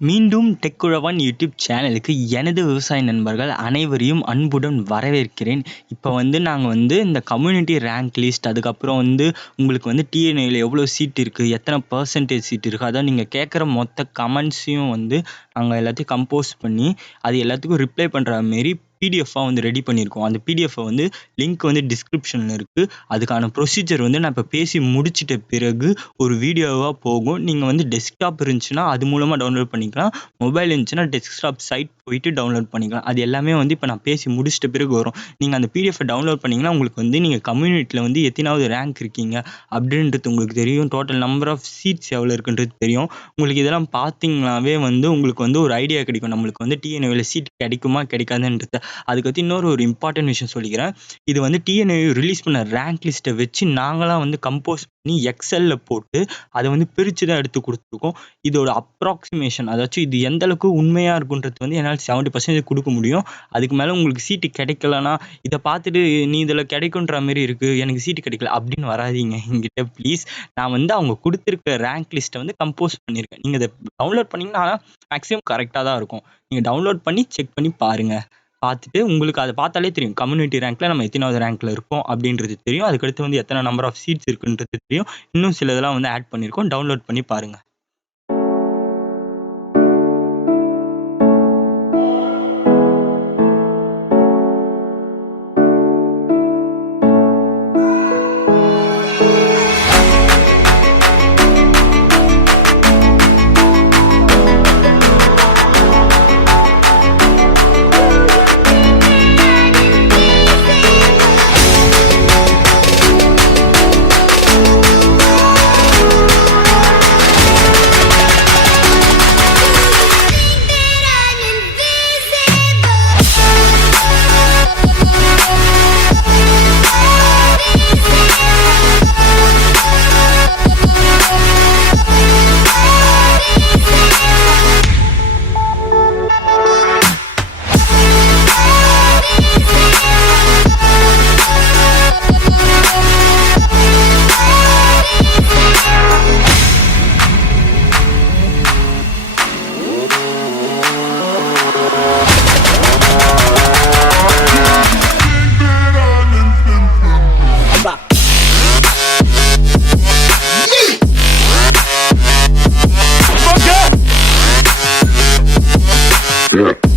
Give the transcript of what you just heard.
மீண்டும் டெக் உழவன் யூடியூப் சேனலுக்கு எனது விவசாய நண்பர்கள் அனைவரையும் அன்புடன் வரவேற்கிறேன். இப்போ நாங்கள் இந்த கம்யூனிட்டி ரேங்க் லிஸ்ட், அதுக்கப்புறம் உங்களுக்கு டிஎன்ஏல எவ்வளோ சீட் இருக்குது, எத்தனை பர்சன்டேஜ் சீட் இருக்குது, அதான் நீங்கள் கேட்குற மொத்த கமெண்ட்ஸையும் நாங்கள் எல்லாத்தையும் கம்போஸ் பண்ணி அது எல்லாத்துக்கும் ரிப்ளை பண்ணுற மாரி பிடிஎஃபாக ரெடி பண்ணியிருக்கோம். அந்த பிடிஎஃப் லிங்க் டிஸ்கிரிப்ஷனில் இருக்குது. அதுக்கான ப்ரொசீஜர் நான் இப்போ பேசி முடிச்சிட்ட பிறகு ஒரு வீடியோவாக போகும். நீங்கள் டெஸ்க்டாப் இருந்துச்சுன்னா அது மூலமாக டவுன்லோட் பண்ணிக்கலாம், மொபைல் இருந்துச்சுன்னா டெஸ்க்டாப் சைட் போயிட்டு டவுன்லோட் பண்ணிக்கலாம். அது எல்லாமே இப்போ நான் பேசி முடிச்சிட்ட பிறகு வரும். நீங்கள் அந்த பிடிஎஃபை டவுன்லோட் பண்ணிங்கன்னா உங்களுக்கு நீங்கள் கம்யூனிட்டியில் எத்தனாவது ரேங்க் இருக்கீங்க அப்படின்றது உங்களுக்கு தெரியும். டோட்டல் நம்பர் ஆஃப் சீட்ஸ் எவ்வளோ இருக்குன்றது தெரியும். உங்களுக்கு இதெல்லாம் பார்த்தீங்கன்னாவே உங்களுக்கு ஒரு ஐடியா கிடைக்கும், நம்மளுக்கு டிஎன்ஏவில் சீட் கிடைக்குமா கிடைக்காதுன்றது. அதுக்கு இன்னொரு இம்பார்ட்டன்ட் விஷயம் சொல்லிக்கிறேன். இது டிஎன்ஏ ரிலீஸ் பண்ண ரேங்க் லிஸ்ட்டை வச்சு நாங்களாம் கம்போஸ் பண்ணி எக்ஸல்ல போட்டு அதை பிரித்து தான் எடுத்து கொடுத்துருக்கோம். இதோட அப்ராக்சிமேஷன், அதாச்சும் இது எந்த அளவுக்கு உண்மையாக இருக்குன்றது என்னால் 70% கொடுக்க முடியும். அதுக்கு மேலே உங்களுக்கு சீட்டு கிடைக்கலன்னா இதை பார்த்துட்டு நீ இதில் கிடைக்குன்ற மாதிரி இருக்குது, எனக்கு சீட்டு கிடைக்கல அப்படின்னு வராதிங்க என்கிட்ட ப்ளீஸ். நான் அவங்க கொடுத்துருக்க ரேங்க் லிஸ்ட்டை கம்போஸ் பண்ணியிருக்கேன். நீங்கள் இதை டவுன்லோட் பண்ணிங்கன்னா மேக்ஸிமம் கரெக்டாக தான் இருக்கும். நீங்கள் டவுன்லோட் பண்ணி செக் பண்ணி பாருங்கள். பார்த்துட்டு உங்களுக்கு அதை பார்த்தாலே தெரியும் கம்யூனிட்டி ரேங்க்கில் நம்ம எத்தனாவது ரேங்க்கில் இருக்கோம் அப்படின்றது தெரியும். அதுக்கடுத்து எத்தனை நம்பர் ஆஃப் சீட்ஸ் இருக்குன்றது தெரியும். இன்னும் சில இதெல்லாம் ஆட் பண்ணியிருக்கோம். டவுன்லோட் பண்ணி பாருங்கள். Yeah.